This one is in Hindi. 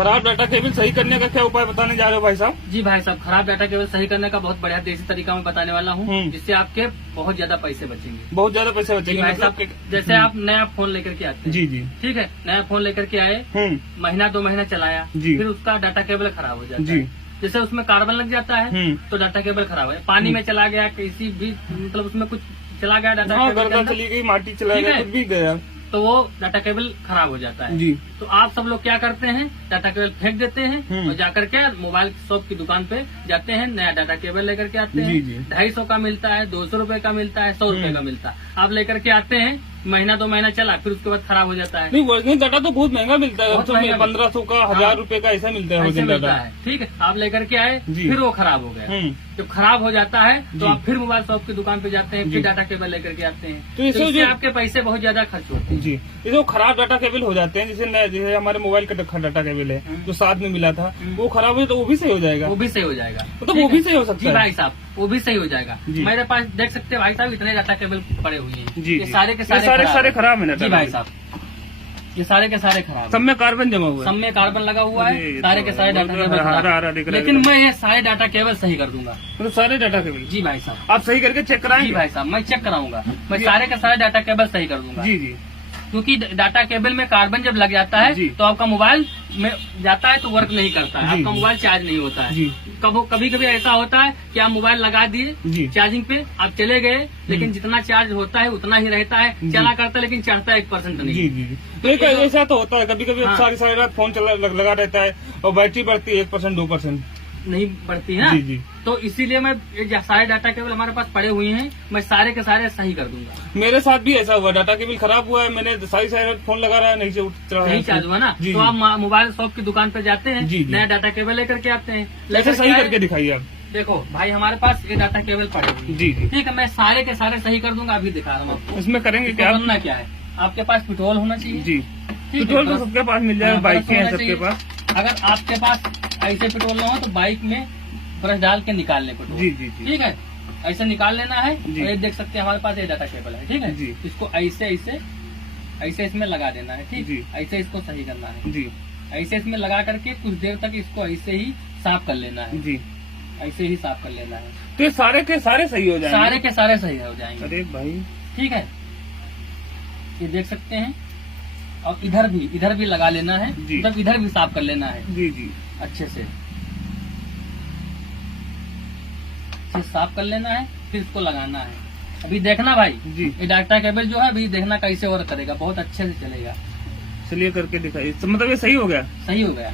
खराब डाटा केबल सही करने का क्या उपाय बताने जा रहे हो भाई साहब? जी भाई साहब, खराब डाटा केबल सही करने का बहुत बढ़िया देसी तरीका मैं बताने वाला हूँ, जिससे आपके बहुत ज्यादा पैसे बचेंगे। बहुत ज्यादा पैसे बचेंगे भाई मतलब साहब, जैसे आप नया फोन लेकर के आते हैं। जी जी ठीक है, नया फोन लेकर के आए, महीना 2 महीना चलाया, जी। फिर उसका डाटा केबल खराब हो जाता जी। है। जैसे उसमें कार्बन लग जाता है तो डाटा केबल खराब है। पानी में चला गया, किसी भी मतलब उसमें कुछ चला गया डाटा हाँ, केबल के गर्दा अंदर, चली गई, माटी चला ठीक गया, है। कुछ भी गया तो वो डाटा केबल खराब हो जाता है। जी। तो आप सब लोग क्या करते हैं, डाटा केबल फेंक देते हैं और जाकर के मोबाइल शॉप की दुकान पे जाते हैं, नया डाटा केबल लेकर के आते हैं। जी, जी। 250 का मिलता है, 200 रुपए का मिलता है, 100 रुपए का मिलता है। आप लेकर के आते हैं, महीना 2 महीना चला, फिर उसके बाद खराब हो जाता है। नहीं, ओरिजिनल डाटा तो बहुत महंगा मिलता है, बहुत महंगा 1500 का, 1000 रुपए का ऐसा मिलता है ऐसे ओरिजिनल मिलता डाटा। है। ठीक है, आप लेकर के आए, जी। फिर वो खराब हो गया। जब खराब हो जाता है तो जी। आप फिर मोबाइल शॉप की दुकान पे जाते हैं, जी। फिर डाटा केबल लेकर के आते हैं। तो तो इससे इससे जो- आपके पैसे बहुत ज्यादा खर्च होते हैं। जी, ये जो खराब डाटा केबल हो जाते हैं, जैसे हमारे मोबाइल का डाटा केबल है जो साथ में मिला था, वो खराब हो तो वो भी सही हो जाएगा। वो भी सही हो जाएगा, मतलब वो भी सही हो सकता जी है। भाई साहब, वो भी सही हो जाएगा। जी। मेरे पास देख सकते हैं भाई साहब, इतने डाटा केबल पड़े हुए हैं। जी, ये जी। सारे के ये सारे सारे खराब है ना जी डाटा भाई केबल? साहब, ये सारे के सारे खराब सब हैं। में कार्बन जमा हुआ सब है। में कार्बन लगा हुआ अरे, है, ये सारे तो के सारे डाटा केबल हरा खराब हरा दिख है। रहा है। लेकिन मैं ये सारे डाटा केबल सही कर दूंगा। मतलब सारे डाटा केबल जी भाई साहब, आप सही करके चेक जी कराएंगे? भाई साहब, मैं चेक कराऊंगा। मैं जी। सारे के सारे डाटा केबल सही कर दूंगा। जी जी क्योंकि डाटा केबल में कार्बन जब लग जाता है जी। तो आपका मोबाइल में जाता है तो वर्क नहीं करता है, जी, आपका जी। मोबाइल चार्ज नहीं होता है। जी। कभी कभी ऐसा होता है कि आप मोबाइल लगा जी। दिए चार्जिंग पे, आप चले गए, लेकिन जितना चार्ज होता है उतना ही रहता है, जी। चला करता है लेकिन चढ़ता है 1% नहीं। जी जी जी। तो एक ऐसा तो होता है, कभी कभी हाँ। सारी रात फोन लगा रहता है और बैटरी बढ़ती है 1% 2%। नहीं बढ़ती है ना। जी, जी। तो इसीलिए मैं ये सारे डाटा केबल हमारे पास पड़े हुए हैं, मैं सारे के सारे सही कर दूंगा। मेरे साथ भी ऐसा हुआ, डाटा केबल खराब हुआ है, मैंने सारी रात फोन लगा रहा है, नहीं से उठ रहा है। नहीं चार्ज हुआ ना, जी, तो जी। आप मोबाइल शॉप की दुकान पे जाते हैं, जी, जी। नया डाटा केबल लेकर के आते हैं। ऐसे लेकर सही के आए, करके दिखाइए आप। देखो भाई, हमारे पास ये डाटा केबल पड़े हुए हैं। जी जी। ठीक है, मैं सारे के सारे सही कर दूंगा। अभी दिखा रहा हूँ आपको। इसमें करेंगे इसको क्या? करना क्या है, आपके पास पेट्रोल होना चाहिए। जी, ठीक है, पेट्रोल तो बस- सबके पास मिल जाएगा, हाँ, बाइक बस के हैं होना सबके चाहिए। पास। अगर आपके पास ऐसे पेट्रोल ना हो तो बाइक में ब्रश डाल के निकाल ले पेट्रोल। जी जी जी। ठीक है, ऐसे निकाल लेना है। जी। और ये देख सकते हैं हमारे पास ये डाटा केबल है। ठीक है जी। इसको ऐसे ऐसे ऐसे इसमें लगा देना है। ठीक, जी। ऐसे इसको सही करना है। जी ऐसे इसमें लगा करके कुछ देर तक इसको ऐसे ही साफ कर लेना है। जी। ऐसे ही साफ कर लेना है, तो ये सारे के सारे सही हो जाएंगे? सारे के सारे सही हो जाएंगे। अरे भाई, ठीक है, ये देख सकते हैं। और इधर भी लगा लेना है, जी। मतलब इधर भी साफ कर लेना है जी जी। अच्छे से साफ कर लेना है, फिर इसको लगाना है। अभी देखना भाई, जी। ये डाटा केबल जो है अभी देखना कैसे वर्क करेगा, बहुत अच्छे से चलेगा। चलिए करके दिखाइए, मतलब ये सही हो गया? सही हो गया।